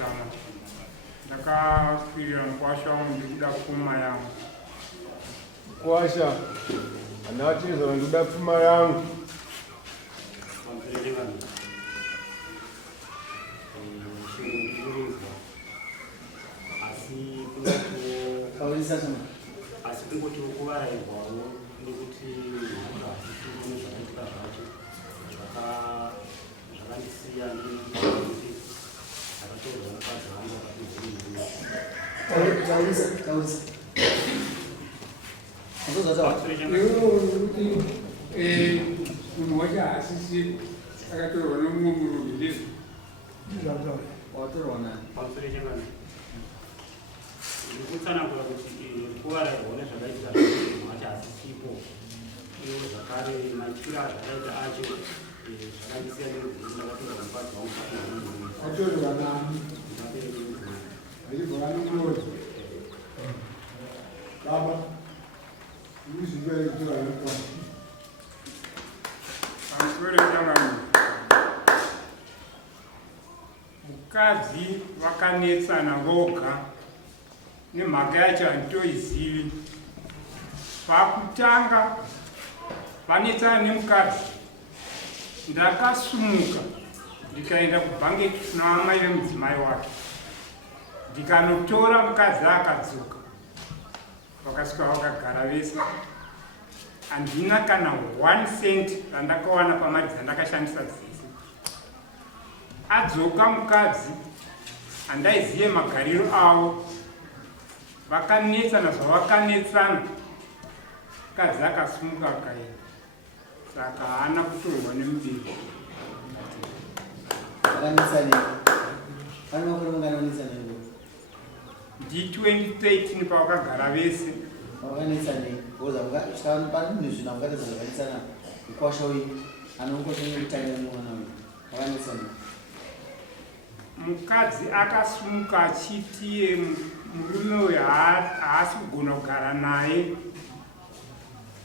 kutama ndakakwirira mukwasha wangu ndikuda pfuma yangu. Kwasha anatiza ndikuda pfuma yangu. asi kungoti kuvarairwawo nekuti zvakaitika zvacho zvakandisiya zvakatorwa mukadzi wangu munhu wacho haasisi akatorwa nomumwe murume ndizvo watorwa nani pamusoro chengano ndikutsanangura kuti kuvarairwawo nezvakaitika zvacho wacho hasisipo iyo zvakare maitiro azvakaita acho zvakandisiya ndakatorwa mukadzi wangu atorwa nani achibva anomurozi baba izvizoitirwa pamusoro chengano mukadzi vakanetsana voga nemhaka yacho handitoizivi. Pakutanga vanetsana nemukadzi ndakasumuka ndikaenda kubhangeti kuna amai vemudzimai wake ndikanotora mukadzi akadzoka vakasvika vakagara vese. Handina kana 1 cent randakawana pamari dzandakashandisa dzese. Adzoka mukadzi handaizive magariro avo, vakanetsana zvavakanetsana, mukadzi akasumuka akaenda. Saka haana kutorwa nemubereki. Ndi 2013 pavakagara vese. Mukadzi akasumuka achiti murume uyu haasi kugona kugara naye,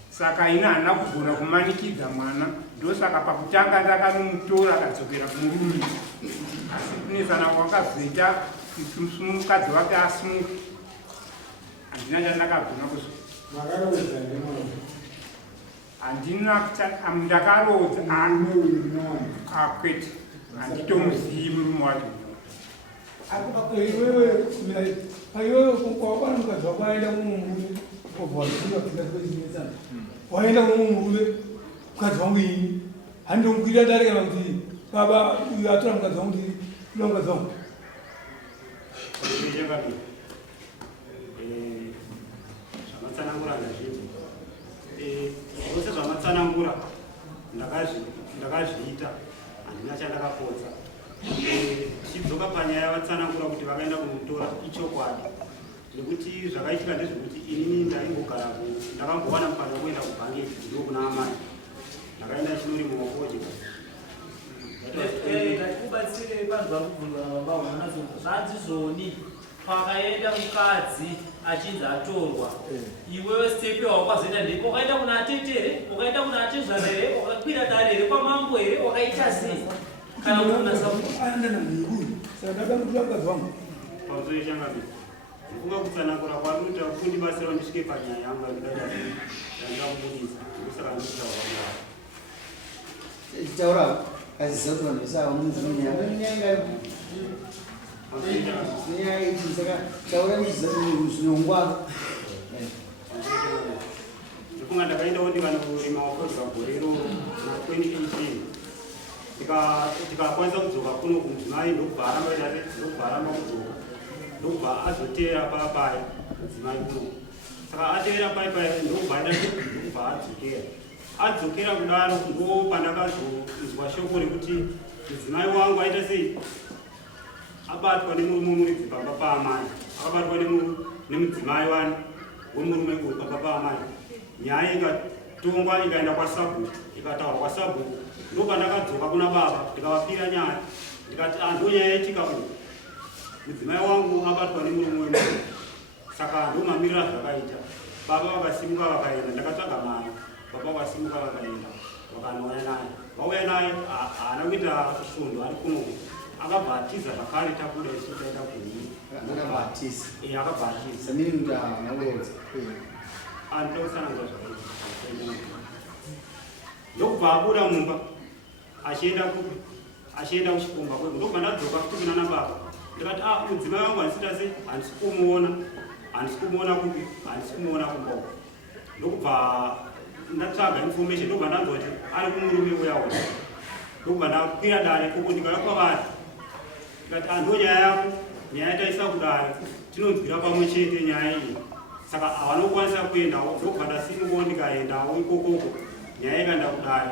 saka ina haana kugona kumanikidza mwana. Ndosaka pakutanga ndakanomutora akadzokera kumurume, asi kunesana kwakazoita mukadzi wake asumuka. Handina chandakagona Makarodza ndimwana. handina ndakarodza akwete handitomuzivi murume wacho. iwewe kwakwana mukadzi wako aenda waenda mumurume mukadzi wangu ini handimukwirira dare kana kuti baba uyu atora mukadzi wangu kuti ula mukadzi wangu zvamatsanangura ndazvinhu zvose zvamatsanangura ndakazviita, handina chandakapodza. Tichidzoka panyaya yavatsanangura kuti vakaenda kumutora ichokwadi, nekuti zvakaitika ndezvekuti inini ndaingogara ndakambowana mukana wekuenda kubhangeti ndo kuna amai, ndakaenda chinori mumakoja. Kubatsire vanhu vakubvunza vaona zvadzizoni pakaenda mukadzi achinzi atorwa, iwewe stepe wakwazoenda ndipo wakaenda kuna atetere, wakaenda kuna atezvara here, wakakwira dare here kwamambo here, wakaita sei kana kunasa aenda nanhikui saka ndada kuti mukadzi wangu pamusoro changabi ndifunga kutsanangura kwaruta kundibatsira ndisvike panyaya yangu yandakubudisa ndosaka ndikutaura taura aziziva kuti vanhu vese ava munzinyaya idzi saka taura zvinongwa. ndifunga ndakaendawo ndikanорima wakozva gorero na 2018 tikakwanisa kudzoka kuno kumudzimai ndokubva aramba kudzoka ndokubva azotevera papaya mudzimai kuno. Saka atevera paipai ndokubva adzokera kudaro ndo pandakazonzwa shoko rekuti mudzimai wangu aita sei abatwa nemurume muridzi pamba paamai, akabatwa nemudzimai wani wemurume uyu pamba paamai. Nyaya ikatongwa ikaenda kwasabu, ikataurwa kwasabu, ndo pandakadzoka kuna baba ndikavapira nyaya ndikati ndo nyaya yaitika uyu mudzimai wangu abatwa nemurume wemunhu. Saka ndo mamiriro azvakaita. Baba vakasimuka vakaenda, ndakatsvaga mai, baba vakasimuka vakaenda vakanouya naye, vauya naye haana kuita svondo ari kuno akabhatiza zvakare takuda ichitaita kuni Akabhatiza. akabhatiza Samini kuti maurodzi. anototsanangura zvakaita ndokubva abuda mumba achienda kupi achienda kuchikomba kwego ndokubva ndadzoka futi kuna baba ndikati mudzimai wangu handisita sei handisi kumuona kupi handisi kumuona kumba uko ndokubva ndatsvaga information ndokubva ndanzwa kuti ari kumurume uyawo ndokubva ndakwira dare koko ndikauya kwavari ndikati ndo nyaya yako nyaya yataisa kudare tinonzwira pamwe chete nyaya iyi saka havana kukwanisa kuendawo ndokubva ndasimuko ndikaendawo ikokoko nyaya ikaenda kudare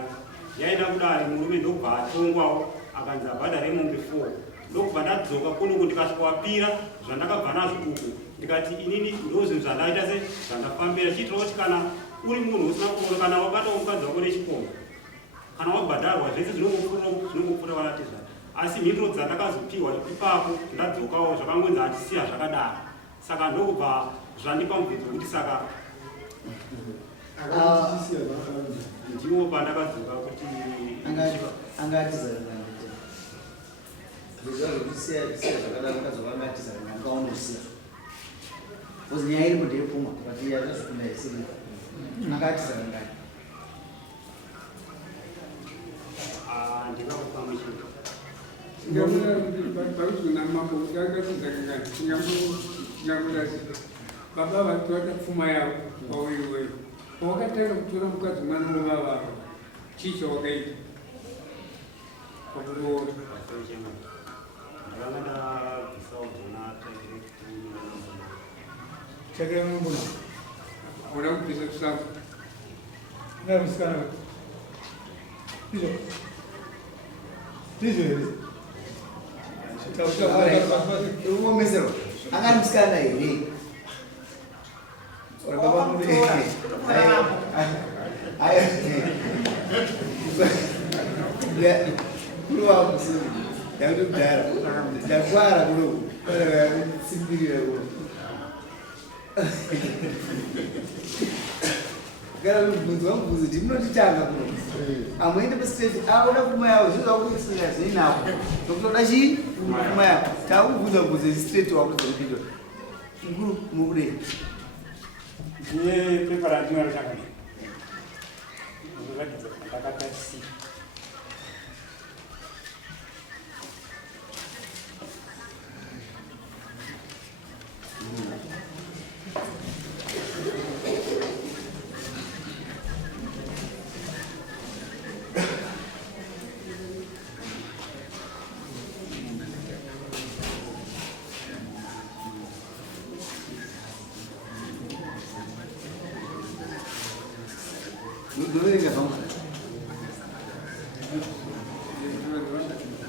yaenda kudare murume ndokubva atongwawo akanzi abhadhare mombe 4 ndokubva ndadzoka kunoko ndikasvika zvandakabva nazvo uku ndikati inini ndo zvinhu zvandaita se zvandafambira chiitira kuti kana uri munhu usina kuona kana wabatawo mukadzi wako nechikomba kana wabhadharwa zvese zvinongopfuura vanatizva asi mhinduro dzandakazopiwa ipapo ndadzokawo zvakangonzi hatisiya zvakadaro saka ndokubva zvandipa mubvunzo kuti saka ndiwo pandakadzoka kuti angatiza kusiya zvakadaro akadzoka angatiza angaunoziya kozi nyaya iri kuti yepfumwa kuti yazvazvikunda isiri angatiza kangani ndingakupamwe chete Barusunamako yakatiza kangani tingamurasika baba vatwata pfuma yavo pawiriweyo pawakatanga kutora mukadzi mwana wevavavo chii chawakaita pakuroora chakira mumbuna oda kubvisa kusaku ngamusikana ndizvo here umomesero angari musikana here kurowamusi yakuti kudhara ndakwara kuno yakutsimbirira kuno kana mubvunzo wamubvunzo kuti munotitanga kuno amweende pastage aoda pfuma yavo zvizakuisingazeinapo nokutoda chii pfuma yavo takubvunza bvunzo straight wakuzopindura mukuru mukudei ndiye pepa randinaro chakadai ndinoratidza ndakatasika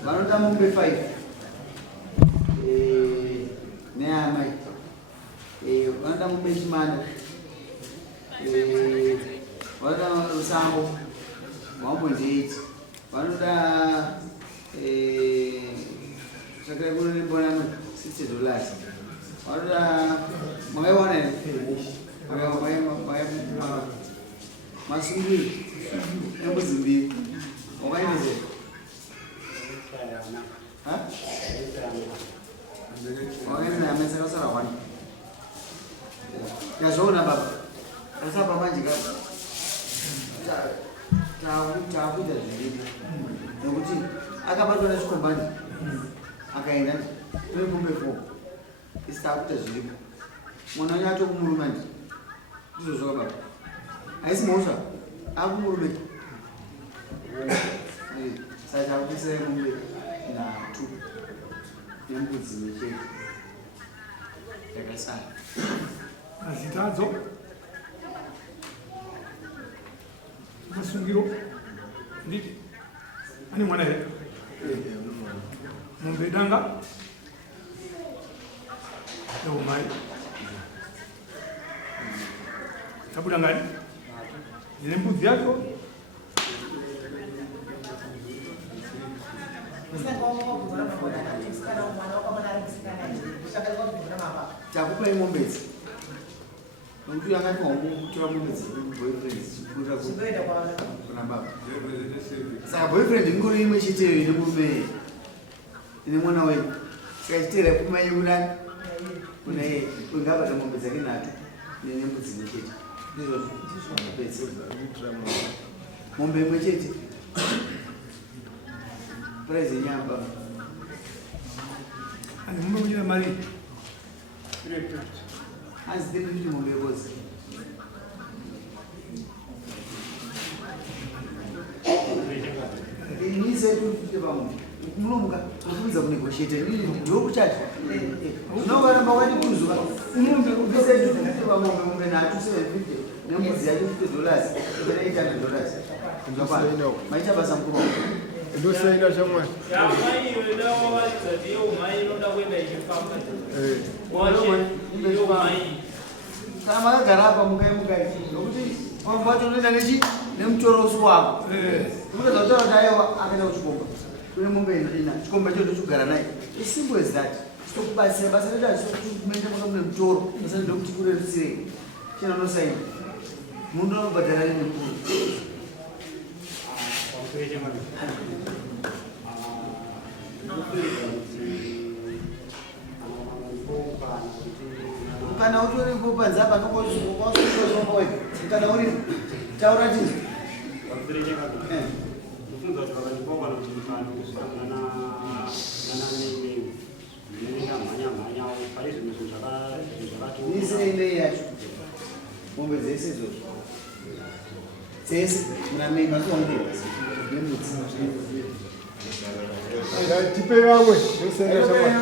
vanoda mombe 5 neamai vanoda mombe chimanda vanoda rusambo $1.8 vanoda zvakare kuno nembona $60 vanoda makaiwana masungiri embudzi mbiri wakainezera wakainezera amese kasara 1 yazvaona baba asapa manje takuita zviripo nekuti akabatwa nechikombani akaenda toikombe 4 isi takuita zviripo mwana wenyu atokumurume ndi ndizvo baba haisi mhosva akumurume saka takutisai mombe 2 nembudzi nechete yakasara azitadzo masungiro nditi ane mwana here mombe danga eumai tabuda ngani ine mbudzi yacho takupai mombedzi nokuti akati wangukutora mombedzi boyfriend kuna baba saka boyfriend ingori imwe cheteyo ine murume ine mwana wenyu sikachitera kumanye kunani kuna yeye ungabata mombe dzake nhatu nembudzi imwe chete mombe imwe chete prize yenyamba ani mumbe kunyira mari hanzi tiri kuti mombe yekozi inisetuite pamwe munomuka kufunza kunegoshete ndokuchati unovaramba wati kuzuva unoisetuite pamombe mombe nhatu 750 nembudzi yacho $50 $800 maita basa mukuru ndosaina shamwari Yamai yoda wawaridza kuti yeumai inoda kuenda ichifamba. Yeumai. kana makagara apa mukaimukai nokuti pamwe pacho unoenda nemutorosi wako unoza kutaura kuti aiwa akaenda kuchikomba kune mombe inodina chikomba icho ndochigara naye as simple as that tokubatsira basa redu hazitokuenda maka mune mutoro basa ndokuti kurerutsirei chena nosaina mundu anobhadhara nemukuru kana utoripo panzapa nokoaoomboe kana uri taura tizvo kufunza kuti vakandikomba kuti mukana kuzangana nanemeu ndinenge mhanya pari zvimwe zvinhu zvakati nisenei yacho mombe dzese izvozvo dzese munamei masiwamudei nemudzi tipe vamwe ndosaina shamwari